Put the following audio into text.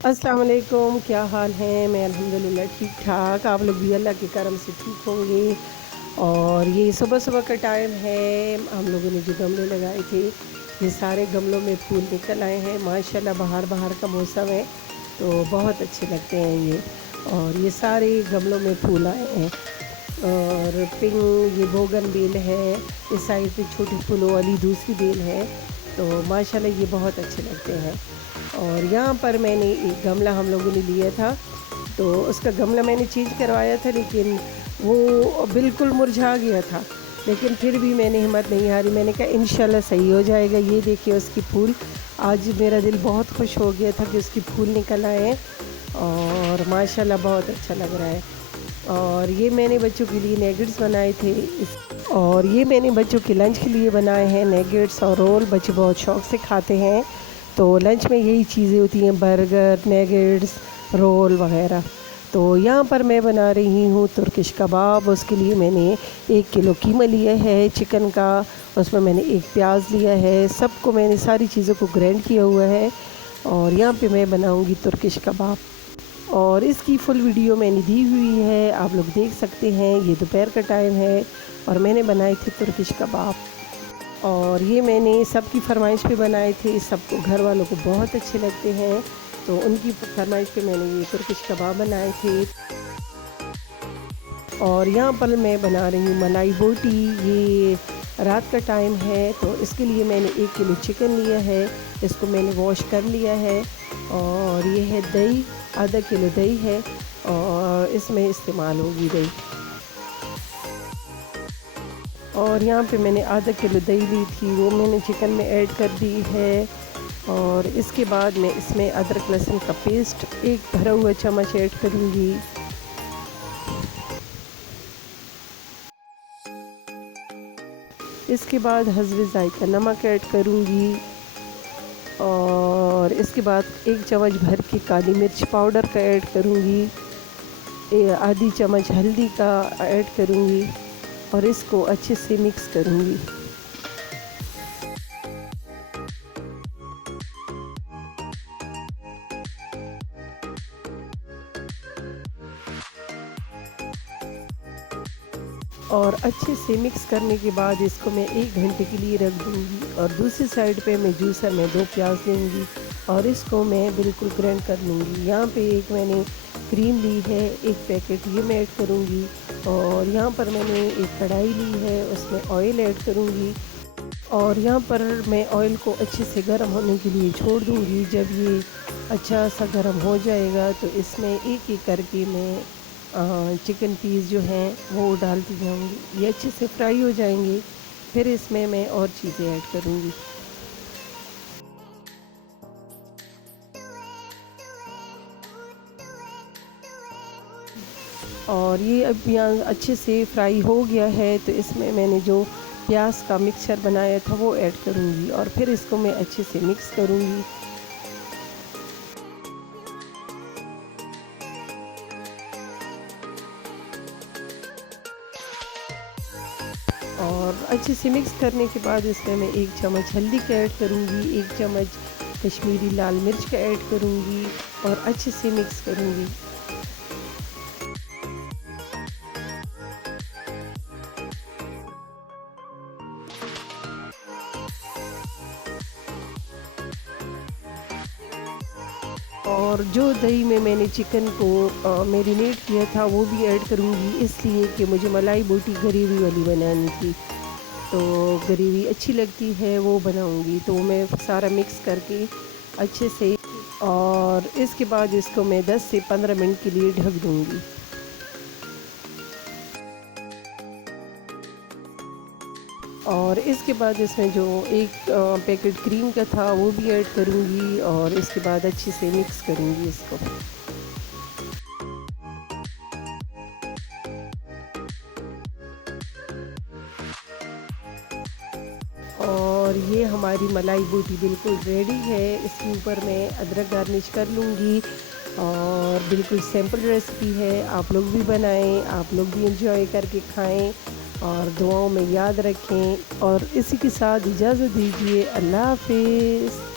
अस्सलाम वालेकुम, क्या हाल है? मैं अल्हम्दुलिल्लाह ठीक ठाक। आप लोग भी अल्लाह के करम से ठीक होंगे। और ये सुबह-सुबह का टाइम है। हम लोगों ने जो गमले लगाए थे, ये सारे गमलों में फूल निकल आए हैं माशाल्लाह। बाहर का मौसम है तो बहुत अच्छे लगते हैं ये। और ये सारे गमलों में फूल आए हैं। और पिंक ये बोगनवेल है, इस साइड पे छोटे फूलों वाली दूसरी बेल है। तो माशाल्लाह ये बहुत अच्छे लगते हैं। और यहाँ पर मैंने एक गमला हम लोगों ने लिया था, तो उसका गमला मैंने चेंज करवाया था, लेकिन वो बिल्कुल मुरझा गया था। लेकिन फिर भी मैंने हिम्मत नहीं हारी, मैंने कहा इंशाल्लाह सही हो जाएगा। ये देखिए उसकी फूल, आज मेरा दिल बहुत खुश हो गया था कि उसकी फूल निकल आए हैं और माशाल्लाह बहुत अच्छा लग रहा है। और ये मैंने बच्चों के लिए नैगेट्स बनाए थे और ये मैंने बच्चों के लंच के लिए बनाए हैं नैगेट्स और रोल। बच्चे बहुत शौक़ से खाते हैं, तो लंच में यही चीज़ें होती हैं, बर्गर, नैगेट्स, रोल वग़ैरह। तो यहाँ पर मैं बना रही हूँ तुर्किश कबाब। उसके लिए मैंने 1 किलो कीमा लिया है चिकन का, उसमें मैंने 1 प्याज लिया है, सबको मैंने सारी चीज़ों को ग्राइंड किया हुआ है। और यहाँ पे मैं बनाऊँगी तुर्किश कबाब और इसकी फुल वीडियो मैंने दी हुई है, आप लोग देख सकते हैं। ये दोपहर का टाइम है और मैंने बनाए थे तुर्किश कबाब और ये मैंने सबकी फरमाइश पे बनाए थे। सबको, घर वालों को बहुत अच्छे लगते हैं, तो उनकी फरमाइश पे मैंने ये तुर्किश कबाब बनाए थे। और यहाँ पर मैं बना रही हूँ मलाई बोटी। ये रात का टाइम है तो इसके लिए मैंने 1 किलो चिकन लिया है, इसको मैंने वॉश कर लिया है। और ये है दही, आधा किलो दही है और इसमें इस्तेमाल होगी दही। और यहाँ पे मैंने आधा किलो दही ली थी, वो मैंने चिकन में ऐड कर दी है। और इसके बाद मैं इसमें अदरक लहसुन का पेस्ट 1 भरा हुआ चम्मच ऐड करूँगी। इसके बाद हस्बे ज़ायक़ा नमक ऐड करूँगी और इसके बाद 1 चम्मच भर के काली मिर्च पाउडर का ऐड करूँगी, आधी चम्मच हल्दी का ऐड करूँगी और इसको अच्छे से मिक्स करूँगी। और अच्छे से मिक्स करने के बाद इसको मैं 1 घंटे के लिए रख दूँगी। और दूसरी साइड पे मैं जूसर में 2 प्याज लूँगी और इसको मैं बिल्कुल ग्राइंड कर लूँगी। यहाँ पे एक मैंने क्रीम ली है, 1 पैकेट ये मैं ऐड करूँगी। और यहाँ पर मैंने एक कढ़ाई ली है, उसमें ऑयल ऐड करूँगी और यहाँ पर मैं ऑयल को अच्छे से गर्म होने के लिए छोड़ दूँगी। जब ये अच्छा सा गर्म हो जाएगा तो इसमें एक-एक करके मैं चिकन पीस जो हैं वो डालती जाऊँगी। ये अच्छे से फ्राई हो जाएंगे, फिर इसमें मैं और चीज़ें ऐड करूँगी। और ये अब यहाँ अच्छे से फ्राई हो गया है तो इसमें मैंने जो प्याज का मिक्सचर बनाया था वो ऐड करूँगी और फिर इसको मैं अच्छे से मिक्स करूँगी। और अच्छे से मिक्स करने के बाद इसमें मैं 1 चम्मच हल्दी का ऐड करूँगी, 1 चम्मच कश्मीरी लाल मिर्च का ऐड करूँगी और अच्छे से मिक्स करूँगी। और जो दही में मैंने चिकन को मैरिनेट किया था वो भी ऐड करूँगी, इसलिए कि मुझे मलाई बोटी ग्रेवी वाली बनानी थी, तो ग्रेवी अच्छी लगती है वो बनाऊँगी। तो मैं सारा मिक्स करके अच्छे से, और इसके बाद इसको मैं 10 से 15 मिनट के लिए ढक दूँगी। और इसके बाद इसमें जो 1 पैकेट क्रीम का था वो भी ऐड करूँगी और इसके बाद अच्छे से मिक्स करूँगी इसको। और ये हमारी मलाई बोटी बिल्कुल रेडी है। इसके ऊपर मैं अदरक गार्निश कर लूँगी और बिल्कुल सिंपल रेसिपी है, आप लोग भी बनाएं, आप लोग भी इंजॉय करके खाएं और दुआओं में याद रखें। और इसी के साथ इजाज़त दीजिए, अल्लाह हाफ़िज़।